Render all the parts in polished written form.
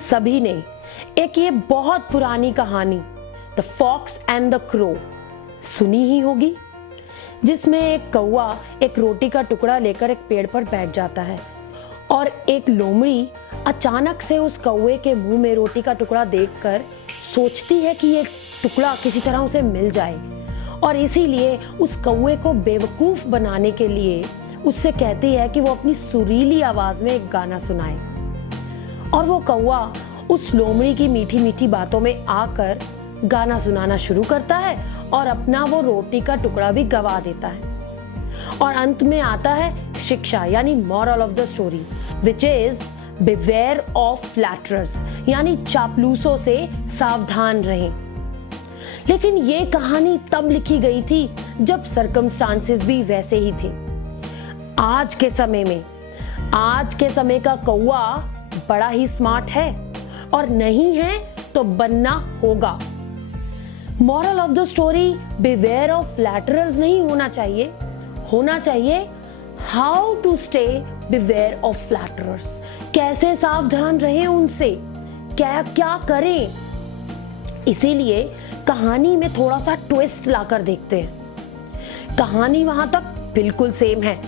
सभी ने एक ये बहुत पुरानी कहानी the fox and the crow सुनी ही होगी, जिसमें एक कौवा एक रोटी का टुकड़ा लेकर एक पेड़ पर बैठ जाता है और एक लोमड़ी अचानक से उस कौवे के मुंह में रोटी का टुकड़ा देखकर सोचती है कि ये टुकड़ा किसी तरह उसे मिल जाए, और इसीलिए उस कौवे को बेवकूफ बनाने के लिए उससे कहती है कि वो अपनी सुरीली आवाज में एक गाना सुनाए। और वो कौवा उस लोमड़ी की मीठी मीठी बातों में आकर गाना सुनाना शुरू करता है और अपना वो रोटी का टुकड़ा भी गवा देता है। और अंत में आता है शिक्षा, यानी moral of the story, which is beware of flatterers, यानी चापलूसों से सावधान रहें। लेकिन ये कहानी तब लिखी गई थी जब सर्कमस्टांसेस भी वैसे ही थे। आज के समय का कौवा बड़ा ही स्मार्ट है, और नहीं है तो बनना होगा। Moral of the story beware of flatterers नहीं होना चाहिए how to stay beware of flatterers, कैसे सावधान रहें उनसे, क्या करें। इसीलिए कहानी में थोड़ा सा ट्विस्ट लाकर देखते हैं। कहानी वहां तक बिल्कुल सेम है।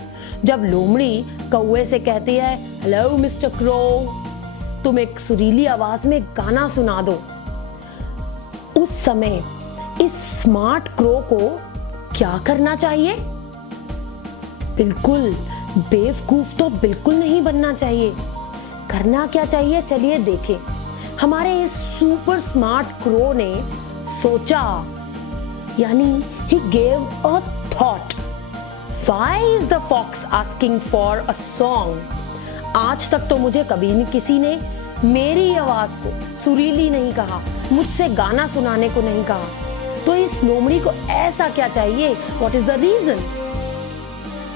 जब लोमड़ी कौवे से कहती है, हेलो मिस्टर क्रो, तुम एक सुरीली आवाज में गाना सुना दो, उस समय इस स्मार्ट क्रो को क्या करना चाहिए? बिल्कुल बेवकूफ तो बिल्कुल नहीं बनना चाहिए। करना क्या चाहिए, चलिए देखें। हमारे इस सुपर स्मार्ट क्रो ने सोचा, यानी he gave a thought. Why is the fox asking for a song? आज तक तो मुझे कभी नहीं किसी ने मेरी आवाज को सुरीली नहीं कहा, मुझसे गाना सुनाने को नहीं कहा, तो इस लोमड़ी को ऐसा क्या चाहिए? What is the reason?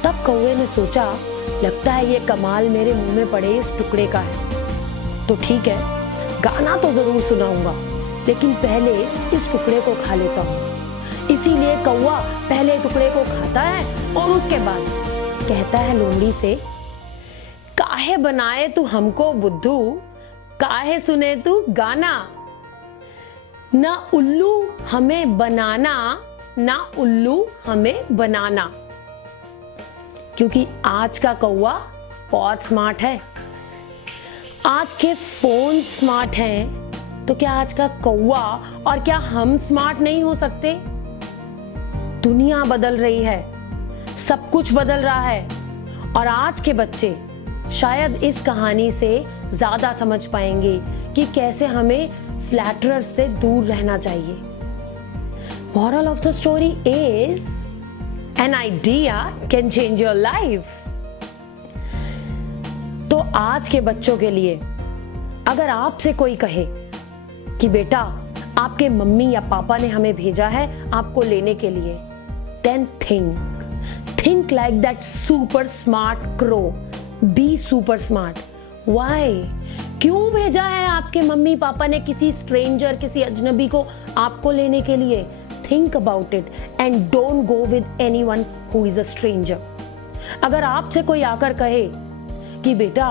तब कौवे ने सोचा, लगता है ये कमाल मेरे मुंह में पड़े इस टुकड़े का है, तो ठीक है, गाना तो जरूर सुनाऊंगा, लेकिन पहले इस टुकड़े को खा लेता हूँ। इसीलिए कौवा पहले टुकड़े को खाता है और उसके बाद कहता है लोमड़ी से, काहे बनाए तू हमको बुद्धू, काहे सुने तू गाना, ना उल्लू हमें बनाना, ना उल्लू हमें बनाना। क्योंकि आज का कौवा बहुत स्मार्ट है, आज के फोन स्मार्ट हैं, तो क्या आज का कौवा और क्या हम स्मार्ट नहीं हो सकते? दुनिया बदल रही है, सब कुछ बदल रहा है, और आज के बच्चे शायद इस कहानी से ज्यादा समझ पाएंगे कि कैसे हमें फ्लैटरर से दूर रहना चाहिए। Moral of the story is, an idea can change your life. तो आज के बच्चों के लिए अगर आपसे कोई कहे कि बेटा आपके मम्मी या पापा ने हमें भेजा है आपको लेने के लिए, then think like that super smart crow. Be super smart. Why? क्यों भेजा है आपके मम्मी पापा ने किसी स्ट्रेंजर, किसी अजनबी को आपको लेने के लिए? Think about it and don't go with anyone who is a stranger. अगर आपसे कोई आकर कहे कि बेटा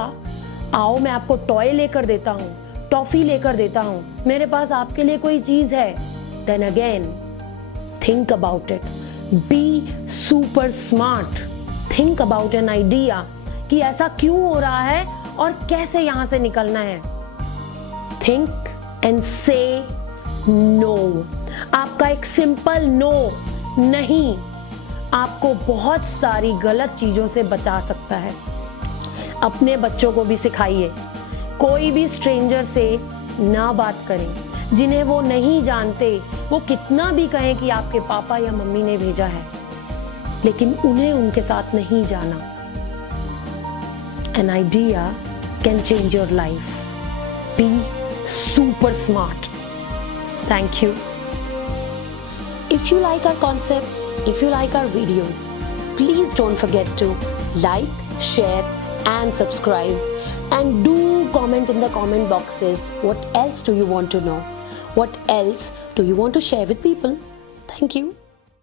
आओ मैं आपको टॉय लेकर देता हूँ, टॉफी लेकर देता हूँ, मेरे पास आपके लिए कोई चीज है, then again think about it. Be super smart. Think about an idea कि ऐसा क्यों हो रहा है और कैसे यहां से निकलना है। Think and say no. आपका एक सिंपल नो नहीं आपको बहुत सारी गलत चीजों से बचा सकता है। अपने बच्चों को भी सिखाइए, कोई भी स्ट्रेंजर से ना बात करें, जिन्हें वो नहीं जानते, वो कितना भी कहें कि आपके पापा या मम्मी ने भेजा है, लेकिन उन्हें उनके साथ नहीं जाना। An idea can change your life. Be super smart. Thank you. If you like our concepts, if you like our videos, please don't forget to like, share and subscribe, and do comment in the comment boxes what else do you want to know, what else do you want to share with people. Thank you.